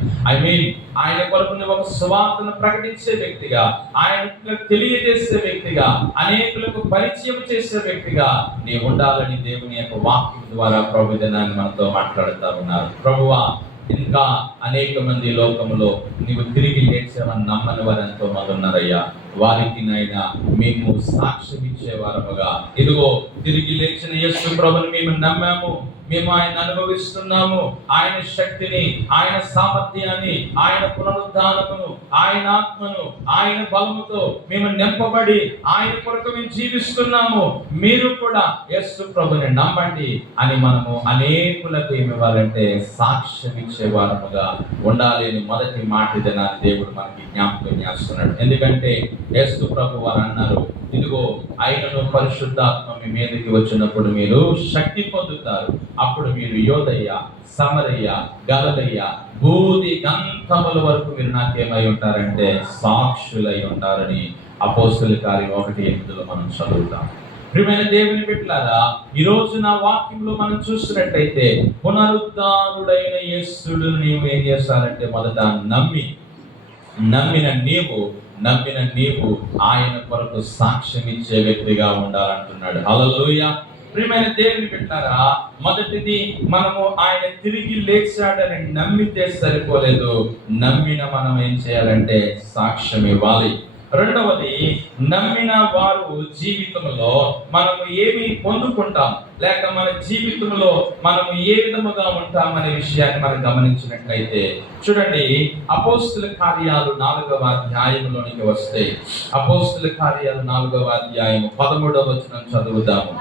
ఆయన కొరకు నువ్వు ఒక సువార్తను ప్రకటించే వ్యక్తిగా, ఆయనకు తెలియజేసే వ్యక్తిగా, అనేకులకు పరిచయం చేసే వ్యక్తిగా నీవు ఉండాలని దేవుని యొక్క వాక్యం ద్వారా ప్రభు దినాన్ని మనతో మాట్లాడుతూ ఉన్నారు. ప్రభువా, ఇంకా అనేక మంది లోకములో నీవు తిరిగి లేచావని నమ్మని వారు ఎంతో మంది ఉన్నారయ్యా. వారికి నైనా మేము సాక్ష్యం ఇచ్చేవారముగా, ఇదిగో తిరిగి లేచిన యేసు ప్రభుని మేము నమ్మాము, మేము ఆయన అనుభవిస్తున్నాము, ఆయన శక్తిని, ఆయన సామర్థ్యాన్ని, ఆయన పునరుద్ధానమును, ఆయన ఆత్మను, ఆయన బలముతో మేము నింపబడి ఆయన కొరకు మేము జీవిస్తున్నాము, మీరు కూడా యేసు ప్రభుని నమ్మండి అని మనము అనేకులకు ఏమి ఇవ్వాలంటే సాక్ష్యం ఇచ్చేవారముగా ఉండాలి అని మొదటి మాట దినాన్ని దేవుడు మనకి జ్ఞాపకం చేస్తున్నాడు. ఎందుకంటే యేసు ప్రభు వారు అన్నారు, ఇదిగో ఆయనను పరిశుద్ధాత్మ మీ మీదకి వచ్చినప్పుడు మీరు శక్తి పొందుతారు, అప్పుడు మీరు యోదయ, సమరయ్య, గలలయ్య, భూది గంతముల వరకు మీరు నాకేమై ఉంటారంటే సాక్షులై ఉంటారని అపోస్తలుల కార్యం 1:8 మనం చదువుతాం. ప్రియమైన దేవుని బిడ్డలారా, ఈ రోజు నా వాక్యంలో మనం నమ్మిన నీవు ఆయన కొరకు సాక్ష్యం ఇచ్చే వ్యక్తిగా ఉండాలంటున్నాడు. హల్లెలూయా. ప్రియమైన దేవుని బిడ్డలారా, మొదటిది మనము ఆయన తిరిగి లేచాడని నమ్మితే సరిపోలేదు, నమ్మిన మనం ఏం చేయాలంటే సాక్ష్యం ఇవ్వాలి. రెండవది, నమ్మిన వారు జీవితంలో మనము ఏమి పొందుకుంటాం, లేక మన జీవితంలో మనము ఏ విధముగా ఉంటాం అనే విషయాన్ని మనం గమనించినట్లయితే చూడండి, అపోస్తుల కార్యాలు 4వ అధ్యాయంలోనికి వస్తే, అపోస్తుల కార్యాలు 4వ అధ్యాయం 13వ వచనం చదువుదాము.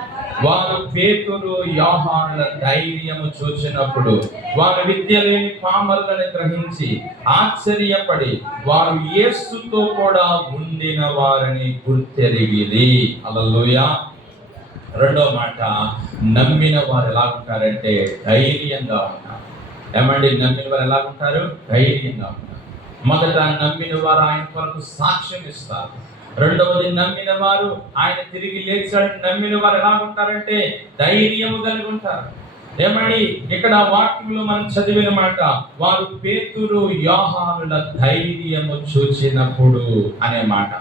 వారు పేతురు యోహానుల ధైర్యము చూచినప్పుడు వారు విద్య లేని పామరులను గ్రహించి ఆశ్చర్యపడి వారు యేసుతో కూడా ఉండిన వారిని గుర్తెరిగిరి. హల్లెలూయా. రెండో మాట, నమ్మిన వారు ఎలా ఉంటారంటే ధైర్యంగా ఉంటారు. ఏమండి, నమ్మిన వారు ఎలా ఉంటారు? ధైర్యంగా ఉంటారు. మొదట నమ్మిన వారు ఆయన కొరకు సాక్ష్యం ఇస్తారు. రెండవది, నమ్మిన వారు ఆయన తిరిగి లేచాడు నమ్మిన వారు ఎలా ఉంటారంటే ధైర్యము కలిగి ఉంటారు. ఏమని ఇక్కడ వాక్యంలో మనం చదివిన మాట, వారు పేతురు యోహానుల ధైర్యము చూచినప్పుడు అనే మాట.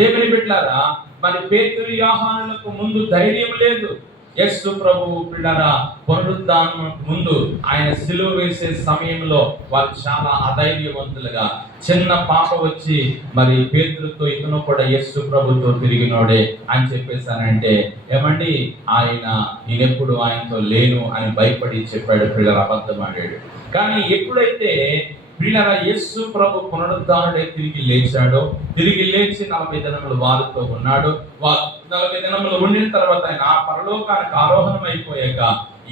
దేవుని బిడ్డలారా, మరి పేతురు యోహానులకు ముందు ధైర్యం లేదు. యేసు ప్రభువు బిడ్డలారా, పునరుద్ధానం ముందు ఆయన సిలువ వేసే సమయంలో వారు చాలా అధైర్యవంతులుగా, చిన్న పాప వచ్చి మరి పేతురుతో ఇతను కూడా యేసు ప్రభుతో తిరిగినోడే అని చెప్పేసానంటే ఏమండి, నేనెప్పుడు ఆయనతో లేను అని భయపడి చెప్పాడు. పిల్లలు అబద్ధమాడాడు. కానీ ఎప్పుడైతే పిల్లల యేసు ప్రభు పునరుద్ధానుడే తిరిగి లేచాడో, తిరిగి లేచి 40 దినములు వారితో ఉన్నాడు. 40 దినములు ఉండిన తర్వాత ఆయన ఆ పరలోకానికి ఆరోహణం అయిపోయాక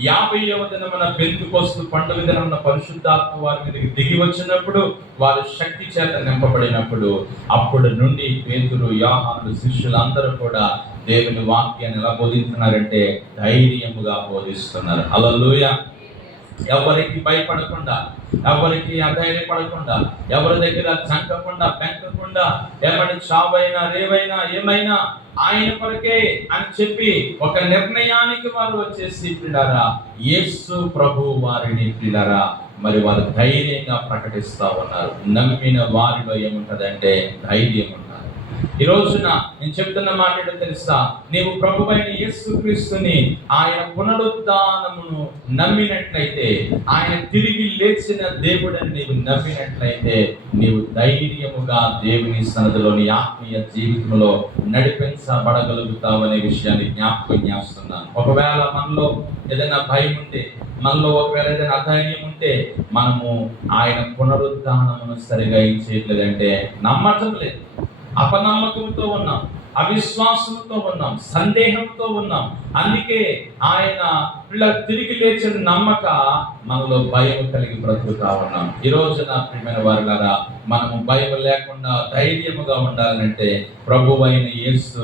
50వ దినమున పెంతెకొస్తు పండుగ దినమున పరిశుద్ధాత్మ వారి మీదకి దిగి వచ్చినప్పుడు, వారు శక్తి చేత నింపబడినప్పుడు, అప్పుడు నుండి పేతురు యోహాను శిష్యులందరూ కూడా దేవుని వాక్యాన్ని ఎలా బోధిస్తున్నారంటే ధైర్యముగా బోధిస్తున్నారు. హల్లెలూయా. ఎవరికి భయపడకుండా, ఎవరికి అధైర్యపడకుండా, ఎవరి దగ్గర చంకకుండా పెంకకుండా, ఏమని చావైనా రేవైనా ఏమైనా ఆయన కొరకే అని చెప్పి ఒక నిర్ణయానికి వారు వచ్చేసి పిల్లరా యేసు ప్రభు వారిని పిల్లరా మరి వారు ధైర్యంగా ప్రకటిస్తా ఉన్నారు. నమ్మిన వారిలో ఏముంటదంటే ధైర్యం ఉన్నారు. ఈ రోజున నేను చెప్తున్న మాట ఏంటో తెలుసా? నీవు ప్రభువైన యేసుక్రీస్తుని ఆయన పునరుద్ధానమును నమ్మినట్లయితే, ఆయన తిరిగి లేచిన దేవుడని నీవు నమ్మినట్లయితే, నీవు ధైర్యముగా దేవుని సన్నిధిలోని ఆత్మీయ జీవితంలో నడిపించబడగలుగుతావనే విషయాన్ని జ్ఞాపకం చేస్తున్నాను. ఒకవేళ మనలో ఏదైనా భయం ఉంటే, మనలో ఒకవేళ ఏదైనా అధైర్యం ఉంటే, మనము ఆయన పునరుద్ధానమును సరిగా ఏం చేయట్లేదంటే నమ్మటం లేదు. అపనమ్మకంతో ఉన్నాం, అవిశ్వాసంతో ఉన్నాం, సందేహంతో ఉన్నాం. అందుకే ఆయన తిరిగి లేచిన నమ్మక మనలో భయం కలిగి బ్రతుకుతా ఉన్నాం. ఈ రోజున ప్రియమైన వారులారా, మనము భయం లేకుండా ధైర్యముగా ఉండాలంటే ప్రభువైన యేసు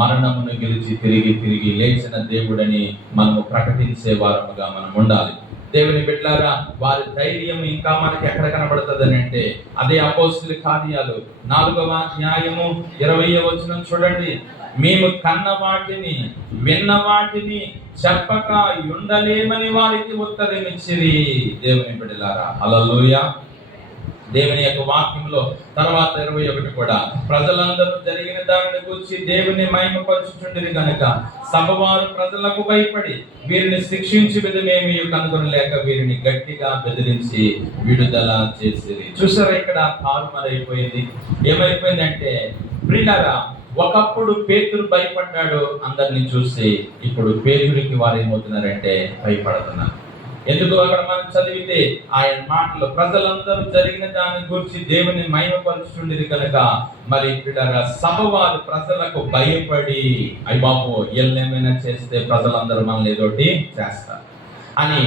మరణమును గెలిచి తిరిగి లేచిన దేవుడని మనము ప్రకటించే వారముగా మనం ఉండాలి. దేవుని బిడ్డలారా, వారి ధైర్యం ఇంకా మనకి ఎక్కడ కనబడుతుందని అంటే అదే అపోస్తుల కార్యాలు 4వ అధ్యాయము 20వ వచనం చూడండి. మేము కన్న వాటిని విన్న వాటిని చెప్పక ఉండలేమని వారికి ఉత్తరం ఇచ్చిరి. దేవుని బిడ్డలారా, హల్లెలూయా. దేవుని యొక్క వాక్యంలో తర్వాత 21 కూడా, ప్రజలందరూ జరిగిన దానిని గురించి దేవుని మహిమపరచుచుండిరి కనుక సభవారు ప్రజలకు భయపడి వీరిని శిక్షించి విధమేమి కనుగొనలేక వీరిని గట్టిగా బెదిరించి విడుదల చేసిరి. చూసారా, ఇక్కడ తారుమారైపోయింది. ఏమైపోయిందంటే ప్రియులారా, ఒకప్పుడు పేతురు భయపడ్డాడు అందరిని చూసి, ఇప్పుడు పేతురికి వారు ఏమవుతున్నారంటే భయపడుతున్నారు. ఎందుకు? అక్కడ మనం చదివితే ఆయన మాటలు, ప్రజలందరూ జరిగిన దాని గురించి దేవుని మహిమపరచుండేది కనుక మరి పిల్లరా సభ వారు ప్రజలకు భయపడి, అయ్య బాబు ఏమైనా చేస్తే ప్రజలందరూ మనల్ని ఏదోటి చేస్తారు అని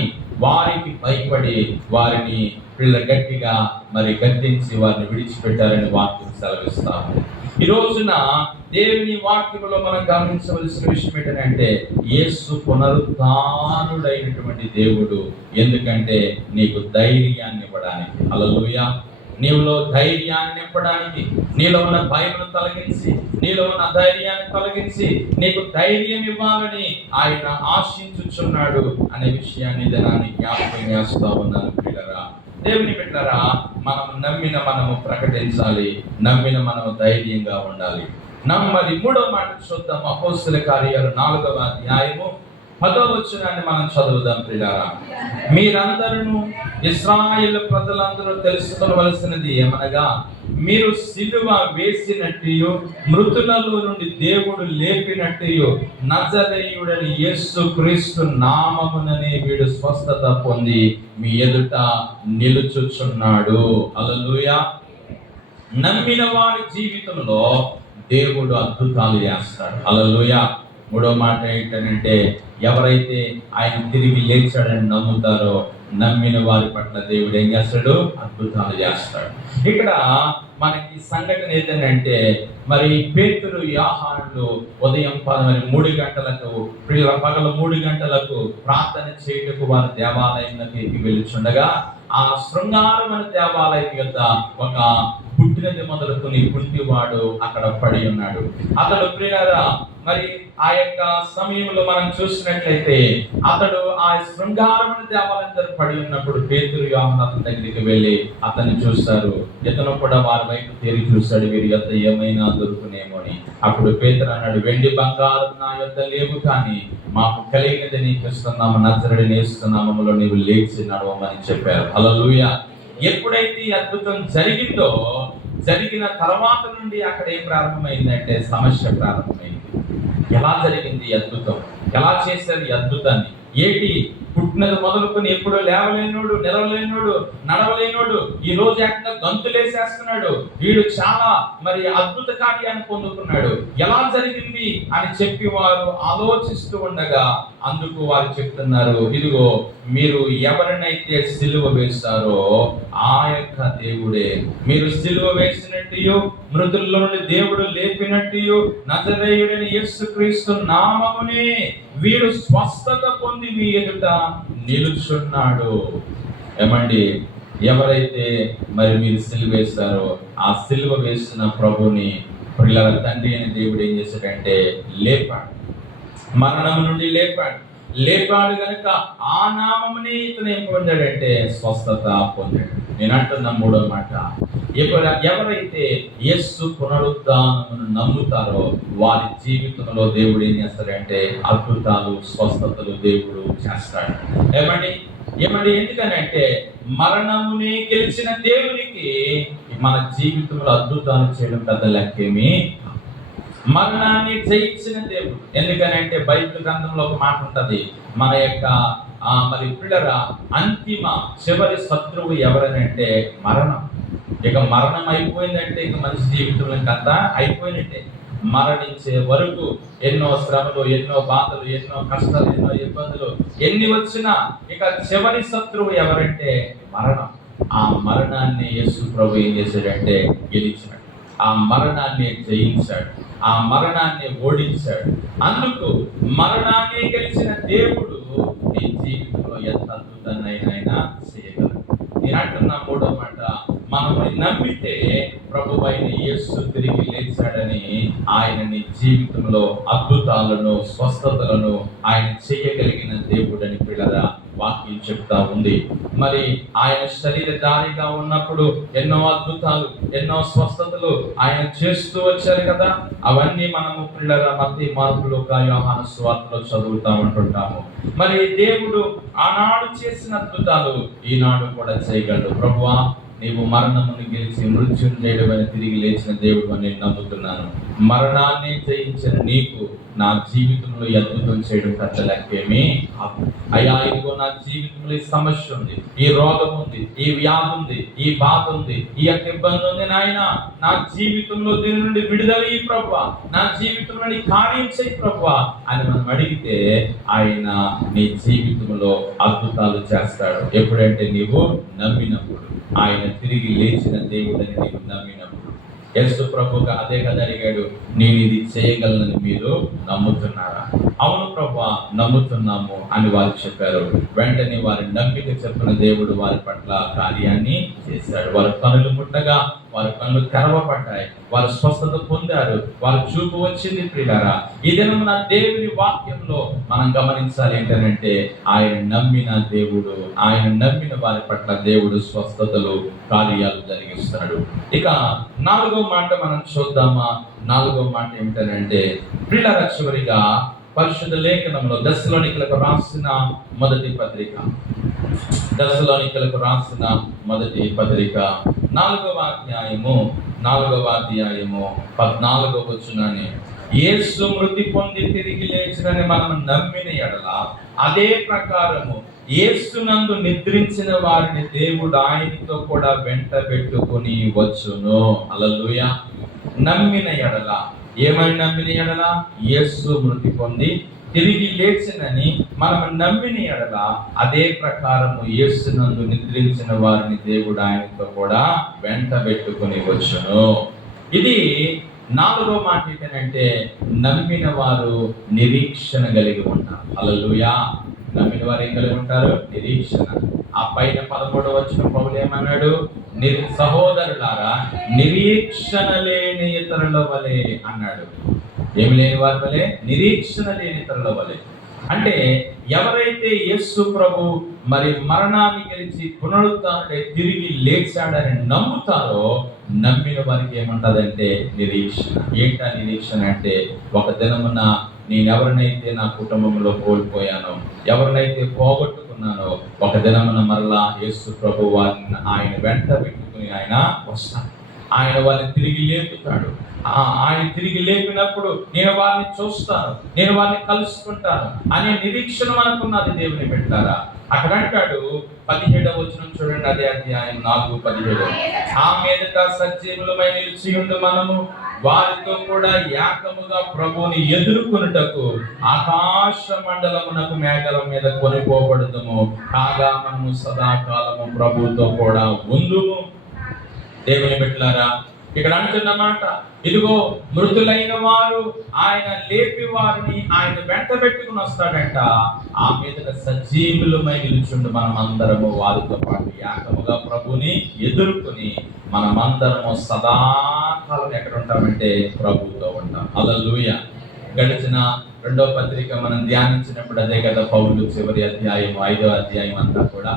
వారికి భయపడి వారిని పిల్లలు గట్టిగా మరి గద్దించి వారిని విడిచిపెట్టారని వాక్యం సెలవిస్తాము. ఈ రోజున దేవుని వాక్యంలో మనం గమనించవలసిన విషయం ఏంటంటే యేసు పునరుద్ధానుడైనటువంటి దేవుడు. ఎందుకంటే నీకు ధైర్యాన్ని ఇవ్వడానికి, హల్లెలూయా, నీలో ధైర్యాన్ని నింపడానికి, నీలో ఉన్న భయమును తొలగించి, నీలో ఉన్న అధైర్యాన్ని తొలగించి నీకు ధైర్యం ఇవ్వాలని ఆయన ఆశించుచున్నాడు అనే విషయాన్ని దినాన్ని జ్ఞాపకం చేస్తా ఉన్నాను. పిల్లరా, దేవుని బిడ్డలారా, మనం నమ్మిన మనము ప్రకటించాలి, నమ్మిన మనము ధైర్యంగా ఉండాలి. మరి 3వ మాట చూద్దాం. అపోస్తలుల కార్యాలు 4వ అధ్యాయము 10వ వచనాన్ని మనం చదువుదాం. ప్రియులారా, మీరందరూ ఇశ్రాయేలు ప్రజలందరూ తెలుసుకోవలసినది ఏమనగా, మీరు సిలువ వేసినట్టు మృతులలో నుండి దేవుడు లేపినట్టు నజరేయుడని యేసు క్రీస్తు నామముననే వీడు స్వస్థత పొంది మీ ఎదుట నిలుచుచున్నాడు. హల్లెలూయా. నమ్మిన వారి జీవితంలో దేవుడు అద్భుతాలు చేస్తాడు. హల్లెలూయా. 3వ మాట ఏంటంటే, ఎవరైతే ఆయన తిరిగి లేచాడని నమ్ముతారో నమ్మిన వారి పట్ల దేవుడు ఏం చేస్తాడు? అద్భుతాలు చేస్తాడు. ఇక్కడ మనకి సంఘటన ఏంటంటే, మరి పేతురు యోహానులు ఉదయం 3 గంటలకు పగలు 3 గంటలకు ప్రార్థన చేయుటకు వారి దేవాలయంలోకి వెళ్ళుచుండగా, ఆ శృంగారం అనే దేవాలయం యొద్ద ఒక పుట్టినది మొదలుకొని కుంటివాడు అక్కడ పడి ఉన్నాడు. అతడు ప్రియులారా, మరి ఆ యొక్క సమయంలో మనం చూసినట్లయితే అతడు ఆ శృంగారం దేవాలయం దగ్గర పడి ఉన్నప్పుడు పేతురు యోహాను అతని దగ్గరికి వెళ్ళి అతన్ని చూస్తారు. ఇతను కూడా వారి వైపు తిరిగి చూస్తాడు, వీరి యొద్ద ఏమైనా దొరుకునేమో అని. అప్పుడు పేతురు అన్నాడు, వెండి బంగారం నా యొద్ద లేవు, కానీ మాకు కలిగినది నీకు ఇస్తున్నాము, నజరేయుడైన యేసు నామములో నీవు లేచి నడవమని చెప్పారు. హల్లెలూయా. ఎప్పుడైతే ఈ అద్భుతం జరిగిందో, జరిగిన తర్వాత నుండి అక్కడ ఏం ప్రారంభమైందంటే సమస్య ప్రారంభమైంది. ఎలా జరిగింది ఈ అద్భుతం? ఎలా చేశారు ఈ అద్భుతాన్ని? ఏంటి? పుట్టినది మొదలుకొని ఎప్పుడు లేవలేనోడు, నిలవలేనోడు, నడవలేనోడు ఈ రోజు ఏకంగా గంతులేసేస్తున్నాడు. వీడు చాలా మరి అద్భుత కార్యాన్ని పొందుకున్నాడు. ఎలా జరిగింది అని చెప్పి వారు ఆలోచిస్తూ ఉండగా అందుకు వారు చెప్తున్నారు, ఇదిగో మీరు ఎవరినైతే సిలువ వేస్తారో ఆ యొక్క దేవుడే, మీరు సిలువ వేసినట్టు మృతుల్లో నుండి దేవుడు లేపినట్టు నజరేయుడైన యేసుక్రీస్తు నామమునే వీరు స్వస్థత పొంది మీ ఎదుట నిలుచున్నాడు. ఏమండి, ఎవరైతే మరి మీరు సిలువ వేస్తారో ఆ సిలువ వేసిన ప్రభుని పిల్లల తండ్రి అయిన దేవుడు ఏం చేశాడంటే లేపాడు, మరణం నుండి లేపాడు కనుక ఆ నామమునే ఇతను ఏం పొందాడంటే స్వస్థత పొందాడు. నేను అంటున్న 3వ మాట, ఎవరైతే యేసు పునరుద్ధానమును నమ్ముతారో వారి జీవితంలో దేవుడు ఏం చేస్తాడంటే అద్భుతాలు, స్వస్థతలు దేవుడు చేస్తాడు. ఏమండి, ఎందుకనంటే మరణముని గెలిచిన దేవునికి మన జీవితంలో అద్భుతాలు చేయడం పెద్ద లెక్కేమి. మరణాన్ని జయించిన దేవుడు. ఎందుకనంటే బైబిల్ గ్రంథంలో ఒక మాట ఉంటది, మన యొక్క మరి పిల్లల అంతిమ చివరి శత్రువు ఎవరనంటే మరణం. ఇక మరణం అయిపోయిందంటే ఇక మనిషి జీవితంలో ఇంకంతా అయిపోయినట్టే. మరణించే వరకు ఎన్నో శ్రమలు, ఎన్నో బాధలు, ఎన్నో కష్టాలు, ఎన్నో ఇబ్బందులు ఎన్ని వచ్చినా ఇక చివరి శత్రువు ఎవరంటే మరణం. ఆ మరణాన్ని యేసు ప్రభు ఏం చేశాడంటే గెలిచాడు, ఆ మరణాన్ని జయించాడు, ఆ మరణాన్ని ఓడించాడు. అందుకు మరణాన్ని గెలిచిన దేవుడు నీ జీవితంలో ఎంత అద్భుతాన్నైనా చేయగలడు. నేను అంటున్న 3వ మాట, మనము నమ్మితే ప్రభువైన యేసు తిరిగి లేచాడని ఆయన నీ జీవితంలో అద్భుతాలను, స్వస్థతలను ఆయన చేయగలిగిన దేవుడని పిల్లరా వాక్యం చెప్తా ఉంది. మరి ఆయన శరీరధారిగా ఉన్నప్పుడు ఎన్నో అద్భుతాలు, ఎన్నో స్వస్థతలు ఆయన చేస్తూ వచ్చారు కదా. అవన్నీ మనము పిల్లల మత్తయి, మార్కు, లూకా, యోహాను సువార్తలో చదువుతా ఉంటుంటాము. మరి దేవుడు ఆనాడు చేసిన అద్భుతాలు ఈనాడు కూడా చేయగలడు. ప్రభువా, నీవు మరణమును గెలిచి మృత్యుంజయుడవని తిరిగి లేచిన దేవుడు అని నేను నమ్ముతున్నాను. మరణాన్ని జయించిన నీకు నా జీవితంలో అద్భుతం చేయడం పెద్ద లెక్కేమీ కాదు. అయ్యా, ఇదిగో నా జీవితంలో ఈ సమస్య ఉంది, ఈ రోగం ఉంది, ఈ వ్యాధి ఉంది, ఈ బాధ ఉంది, ఈ యొక్క ఇబ్బంది ఉంది నాయన, నా జీవితంలో దీని నుండి విడుదల ఈ ప్రభువా, నా జీవితంలో నీ కార్యం చేయి ప్రభువా అని మనం అడిగితే ఆయన నీ జీవితంలో అద్భుతాలు చేస్తాడు. ఎప్పుడంటే నీవు నమ్మినప్పుడు, ఆయన తిరిగి లేచిన దేవుడని నీవు నమ్మినప్పుడు. యేసు ప్రభుగా అదే కదా అడిగాడు, నేను ఇది చేయగలనని మీరు నమ్ముతున్నారా? అవును ప్రభువా, నమ్ముతున్నాము అని వారు చెప్పారు. వెంటనే వారి నమ్మిక చెప్పిన దేవుడు వారి పట్ల కార్యాన్ని చేశాడు. వారి కనులు ముట్టగా వారి కళ్ళు తెరవబడ్డాయి, వారు స్వస్థత పొందారు, వారి చూపు వచ్చింది. ప్రియులారా, ఈ దినమున దేవుని వాక్యంలో మనం గమనించాలి ఏంటంటే, ఆయన నమ్మిన దేవుడు, ఆయన నమ్మిన వారి పట్ల దేవుడు స్వస్థతలు, కార్యాలు జరిగిస్తాడు. ఇక 4వ మాట మనం చూద్దామా? 4వ మాట ఏమిటంటే, ప్రియులారా, చివరిగా పరిశుద్ధ లేఖనంలో దశలోనికలకు రాసిన మొదటి పత్రిక 4వ అధ్యాయము 14వ వచనాన్ని, యేసు మృతి పొంది తిరిగి లేచినని మనం నమ్మిన ఎడల అదే ప్రకారము యేసునందు నిద్రించిన వారిని దేవుడు ఆయనతో కూడా వెంట పెట్టుకొని వచ్చును. హల్లెలూయా. నమ్మిన ఎడల, ఏమని నమ్మిన ఎడల? యేసు మృతి పొంది తిరిగి లేచినని మనం నమ్మిన ఎడల అదే ప్రకారము యేసునందు నిద్రించిన వారిని దేవుడు ఆయనతో కూడా వెంట పెట్టుకొని వచ్చును. ఇది 4వ మాట ఏంటంటే, నమ్మిన వారు నిరీక్షణ కలిగి ఉంటారు. హల్లెలూయా. నమ్మిన వారు ఏం కలిగి ఉంటారు? నిరీక్షణ. ఆ పైన 11వ వచనం పౌలు ఏమన్నాడు? సహోదరులారా, నిరీక్షణ లేని ఇతరుల వలె అన్నాడు. ఏమి లేని వారి వలె? నిరీక్షణ లేని ఇతరుల వలె. అంటే ఎవరైతే యేసు ప్రభు మరి మరణాన్ని గెలిచి పునరుద్ధానుడై తిరిగి లేచాడని నమ్ముతారో, నమ్మిన వారికి ఏమంటదంటే నిరీక్షణ. ఏంటా నిరీక్షణ అంటే, ఒక దినమున నేనెవరినైతే నా కుటుంబంలో కోల్పోయానో, ఎవరినైతే పోగొట్టుకున్నానో, ఒక దినమున మరలా యేసు ప్రభు వారిని ఆయన వెంట పెట్టుకుని ఆయన వస్తాడు. ఆయన వారిని తిరిగి లేపుతాడు. ఆయన తిరిగి లేపినప్పుడు నేను వారిని చూస్తాను, నేను వారిని కలుసుకుంటాను అనే నిరీక్షణ మనకున్నది. దేవుని పెట్టారా? అక్కడ అంటాడు 17వ వచనం చూడండి, అదే అధ్యాయం 4:17. ఆ మీదట సజీవులమై నిలిచి ఉండు మనము వారితో కూడా ఏకముగా ప్రభువుని ఎదుర్కొనుటకు ఆకాశ మండలమునకు మేఘల మీద కొనిపోబడుదుము, కాగా మనము సదాకాలము ప్రభువుతో కూడా ఉందుము. దేవుని బిడ్డలారా, ఇక్కడ అంటున్నమాట, ఇదిగో మృతులైన వారు ఆయన లేపి వారిని ఆయన వెంట పెట్టుకుని వస్తాడంట. ఆ మీదట సజీవులమై నిలుచుండు మనమందరము వారితో పాటు ఏకముగా ప్రభుని ఎదుర్కొని మనమందరము సదాకాలం ఎక్కడ ఉంటామంటే ప్రభుతో ఉంటాం. హల్లెలూయా. గడిచిన 2వ పత్రిక మనం ధ్యానించినప్పుడు అదే కదా, పౌలు చివరి అధ్యాయం 5వ అధ్యాయం అంతా కూడా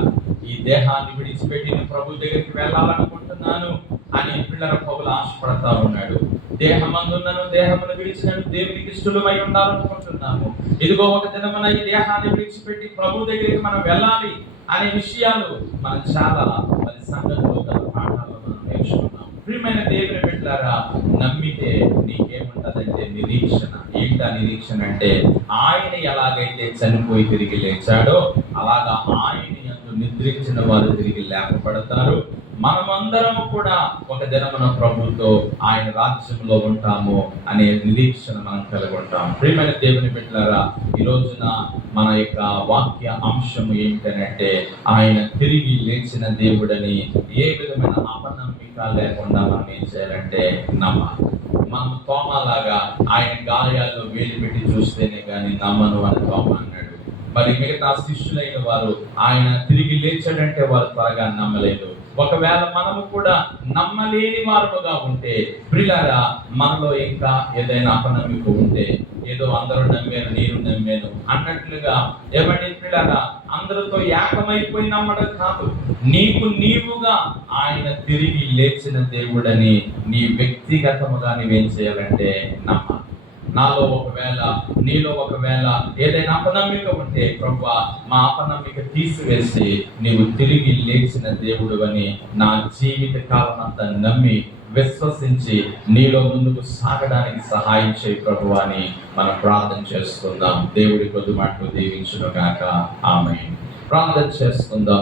ఈ దేహాన్ని విడిచిపెట్టి నేను ప్రభు దగ్గరికి వెళ్ళాలనుకుంటున్నాను అని పిల్లల పౌలు ఆశపడతా ఉన్నాడు. దేహమందున్నను దేహమును విడిచినను దేవునికి ఇష్టలమై ఉండాలనుకుంటున్నాము. ఇదిగో ఒక దినమున ఈ దేహాన్ని విడిచిపెట్టి ప్రభు దగ్గరికి మనం వెళ్ళాలి అనే విషయాలు మనం చాలా మరి సంగతులు గత పాఠాల్లో మనం నేర్చుకున్నాం. ప్రియమైన దేవుని బిడ్డలారా, నమ్మితే నీకేముంటదంటే నిరీక్షణ. ఏంటా నిరీక్షణ అంటే, ఆయన ఎలాగైతే చనిపోయి తిరిగి లేచాడో అలాగా ఆయన యందు నిద్రించిన వారు తిరిగి లేపబడతారు. మనమందరము కూడా ఒక దినమున ప్రభుతో ఆయన రాజ్యంలో ఉంటాము అనే నిరీక్షణ మనం కలిగి ఉంటాం. ప్రియమైన దేవుని బిడ్డలారా, ఈ రోజున మన యొక్క వాక్య అంశం ఏమిటంటే, ఆయన తిరిగి లేచిన దేవుడని ఏ విధమైన అపనమ్మిక లేకుండా మనం ఏం చేయాలంటే నమ్మాలి. మనం తోమలాగా ఆయన గాయాల్లో వేలు పెట్టి చూస్తేనే కానీ నమ్మను అని తోమ అన్నాడు. మరి మిగతా శిష్యులైన వారు ఆయన తిరిగి లేచాడంటే వారు త్వరగా నమ్మలేదు. ఒకవేళ మనము కూడా నమ్మలేని వారముగా ఉంటే, ప్రియులారా, మనలో ఇంకా ఏదైనా అపనమ్మిక ఉంటే, ఏదో అందరూ నమ్మారు నేను నమ్మాను అన్నట్లుగా ఏమంటే ప్రియులారా, అందరితో ఏకమైపోయి నమ్మడం కాదు, నీకు నీవుగా ఆయన తిరిగి లేచిన దేవుడని నీ వ్యక్తిగతముగా నీవేం చేయాలంటే నమ్మాలి. నాలో ఒకవేళ నీలో ఒకవేళ ఏదైనా అపనమ్మిక ఉంటే, ప్రభువా మా అపనమ్మిక తీసివేసి నీవు తిరిగి లేచిన దేవుడు అని నా జీవిత కాలం అంతా నమ్మి విశ్వసించి నీలో ముందుకు సాగడానికి సహాయం చేయి ప్రభువా అని మనం ప్రార్థన చేసుకుందాం. దేవుడి కొద్ది మాటలు దీవించును గాక. ఆమేన్. ప్రార్థన చేసుకుందాం.